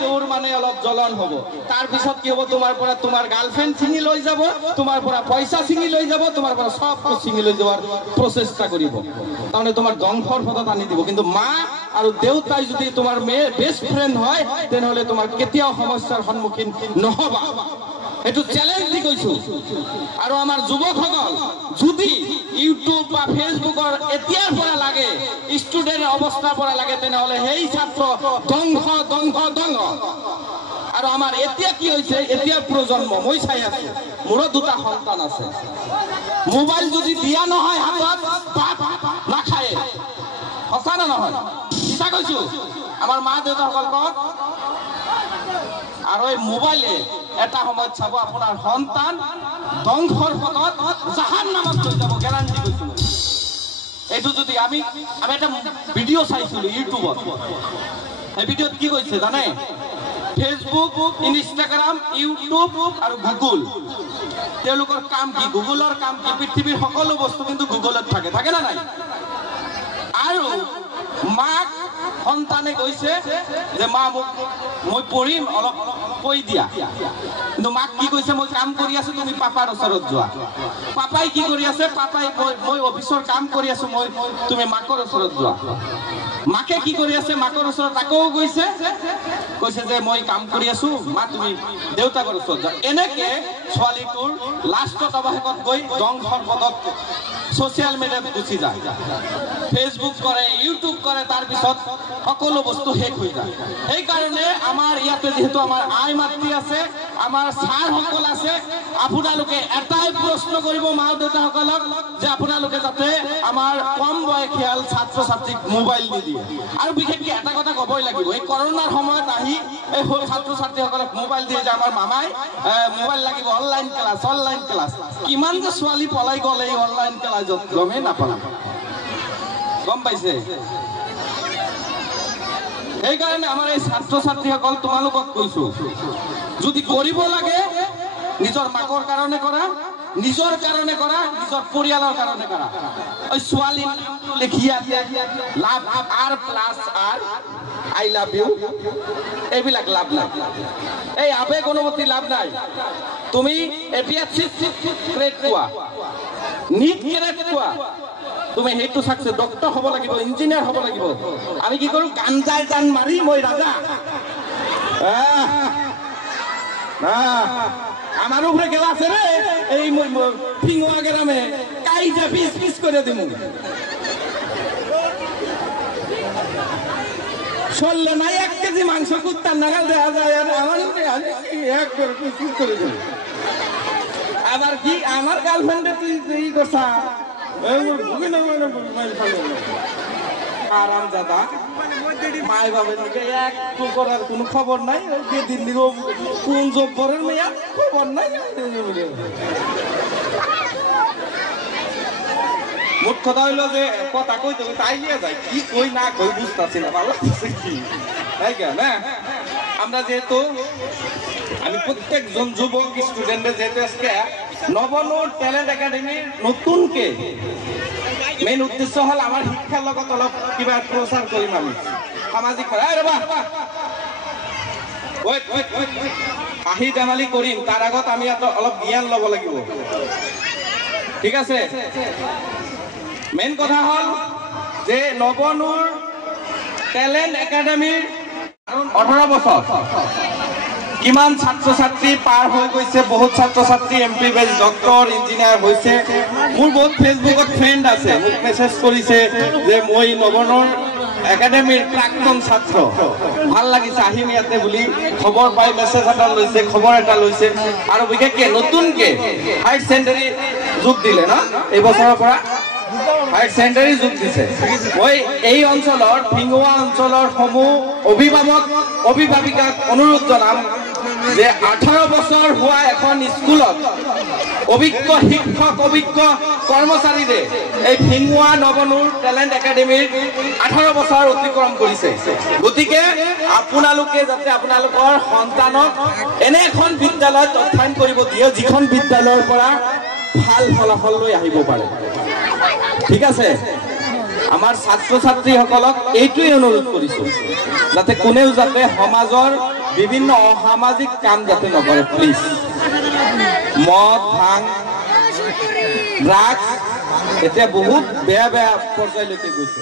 তোৰ মানে অলপ জ্বলন হব তাৰ পিছত কি হব তোমাৰ পৰা তোমাৰ গাৰ্লফ্ৰেন্ড ছিঙি লৈ যাব তোমাৰ পৰা পয়সা ছিঙি লৈ যাব তোমাৰ পৰা সব কিছু ছিঙি লৈ যাওয়াৰ প্ৰচেষ্টা কৰিব তাহলে তোমাৰ ধ্বংসৰ পথত আনি দিব কিন্তু মা আৰু দেউতাই যদি তোমাৰ মেয়ে বেস্ট ফ্ৰেন্ড হয় তেনেহলে তোমাৰ কেতিয়াও সমস্যাৰ সন্মুখীন নহবা এটো চ্যালেঞ্জ দি কৈছো আৰু আমাৰ যুৱকসকল যদি ইউটিউব বা ফেসবুকৰ এতিয়াৰ পৰা লাগে ষ্টুডেন্ট অৱস্থাৰ পৰা লাগে তেনেহলে সেই ছাত্ৰ ধ্বংস ধ্বংস ধ্বংস আৰু আমাৰ এতিয়া কি হৈছে এতিয়া প্ৰজন্ম মই চাই আছো মোৰ দুটা সন্তান আছে মোবাইল যদি দিয়া নহয় হাতত ভাত নাখায় সঁচা না নহয় কিছা কৈছো আমাৰ মা দেউতাসকল কওক আৰু এই মোবাইলে এটা সময়ত চাব আপোনাৰ সন্তান ধ্বংসৰ পথত জাহান্নামত লৈ যাব গ্যাৰান্টি কৈছো এইটো যদি আমি এটা ভিডিও চাইছিলো ইউটিউবত এই ভিডিওত কি কৈছে জানে ফেসবুক ইনষ্টাগ্রাম ইউটিউব আৰু গুগল তেওঁলোকৰ কাম কি গুগলৰ কাম কি পৃথিৱীৰ সকলো বস্তু কিন্তু গুগলত থাকে না নাই আৰু মাক সন্তানে কৈছে যে মা মই পঢ়িম অলপ কৈ দিয়া কিন্তু মাক কি কৈছে মই কাম কৰি আছো তুমি পাপাৰ ওচৰত যোৱা পাপাই কি কৰি আছে পাপাই মই অফিসৰ কাম কৰি আছো মই তুমি মাকৰ ওচৰত যোৱা মাকে কি কৰি আছে মাকৰ ওচৰত আকৌ কৈছে যে মই কাম কৰি আছো মা তুমি দেউতাকৰ ওচৰত যোৱা এনেকে ছোৱালীটোৰ লাষ্টত অৱশেষত গৈ ধ্বংসৰ পথত সোশ্যাল মিডিয়াত গুচি যায় ফেসবুক করে ইউটিউব করে তার পিছত সকলো বস্তু শেষ হৈ যায় এই কারণে আমার ইয়াতে যেহেতু আমার আই মাতৃ আছে আমার স্যার সকল আছে আপোনালোকে এটাই প্রশ্ন কৰিব মা দেউতা সকলক যে আপোনালোকে যাতে আমাৰ কম বয়সীয়াল ছাত্ৰ ছাত্ৰীক মোবাইল নিদিয়ে আৰু বিশেষকৈ এটা কথা কবই লাগিব এই করোনার সময়ত আহি এই ছাত্র ছাত্রী সকলক মোবাইল দিয়ে যে আমার মামাই মোবাইল লাগিব অনলাইন ক্লাস কিমান যে ছোৱালী পলাই গ'ল এই অনলাইন ক্লাছত গমেই নাপায় গম পাইছে এই কারণে আমার এই ছাত্র ছাত্রীসকল তোমালোকক কৈছো যদি কৰিব লাগে নিজৰ মাকৰ কাৰণে কৰা নিজৰ কাৰণে কৰা নিজৰ পৰিয়ালৰ কাৰণে কৰা ওই ছোৱালী লিখিয়া লাভ আর plus are I love you এইবিলাক লাভ নাই এই আবেগ অনুভূতি লাভ নাই তুমি এপিএসসি গ্ৰেড পোৱা নিট গ্ৰেড পোৱা তুমি হেতু সাকসেস ডক্টর হব লাগিব ইঞ্জিনিয়ার হব লাগিব আমি কি করু গাঞ্জায় টান মারি মই রাজা আমার উপরে গেলা আছে রে এই ফিঙ্গা গ্রামে কাইজা পিস পিস করে দিমু চললে না 1 কেজি মাংস কুত্তার নাগাল দেওয়া যায় আর আমার উপরে এক পিস করে দিমু আবার কি আমার গার্লফ্রেন্ডে তুই করছা আরাম দাদা মাই বাবার দিকে এক করার কোন খবর নাই দিল্লি কোন জব্বরের মেয়া খবর নাই মোট কথা হইলো যে কথা কইতে তাই নিয়ে যায় কি কই না কই বুঝতেছি না ভালো কি তাই কেন না আমরা যেহেতু আমি প্রত্যেকজন যুবক স্টুডেন্টের যেহেতু আজকে নবনূর ট্যালেন্ট একাডেমির নতুনকে মেইন উদ্দেশ্য হল আমার শিক্ষার লগত অলপ কিবা প্রচার কৰিম আমি সামাজিক হাঁহি ধেমালি কৰিম তাৰ আগত আমি অলপ জ্ঞান ল'ব লাগিব ঠিক আছে মেইন কথা হল যে নবনূর ট্যালেন্ট একাডেমির 18 বছর কিমান ছাত্র ছাত্রী পার হৈ গৈছে বহুত ছাত্র ছাত্রী এমপি বেজ ডক্টর ইঞ্জিনিয়ার হইছে মোৰ বহুত ফেসবুকত ফ্ৰেন্ড আছে মোক মেসেজ কৰিছে যে মই নবনূর একাডেমির প্রাক্তন ছাত্র ভাল লাগিছে আহিম ইয়াতে বুলি খবর পাই মেসেজ এটা লৈছে খবর এটা লৈছে আৰু বিশেষকৈ নতুনকে হায়াৰ সেকেন্ডাৰি যোগ দিলে না এই বছৰৰ পৰা হায়াৰ সেকেন্ডাৰি যোগ দিছে মই এই অঞ্চলৰ ফিঙ্গুয়া অঞ্চলৰ সমূহ অভিভাৱক অভিভাৱিকাক অনুৰোধ জনাম যে 18 বছৰ হোৱা এখন স্কুলত অভিজ্ঞ শিক্ষক অভিজ্ঞ কৰ্মচাৰীৰে এই ফিঙ্গুয়া নবনূৰ ট্যালেন্ট একাডেমিৰ 18 বছৰ অতিক্ৰম কৰিছে গতিকে আপোনালোকে যাতে আপোনালোকৰ সন্তানক এনে এখন বিদ্যালয়ত অধ্যয়ন কৰিব দিয়ে যিখন বিদ্যালয়ৰ পৰা ভাল ফলাফল লৈ আহিব পাৰে ঠিক আছে আমাৰ ছাত্ৰ ছাত্ৰীসকলক এইটোৱে অনুৰোধ কৰিছো যাতে কোনেও যাতে সমাজৰ বিভিন্ন অসামাজিক কাম যাতে নকৰে প্লিজ মদ ভাং ড্ৰাগছ এতিয়া বহুত বেয়া বেয়া পৰ্যায়লৈকে গৈছে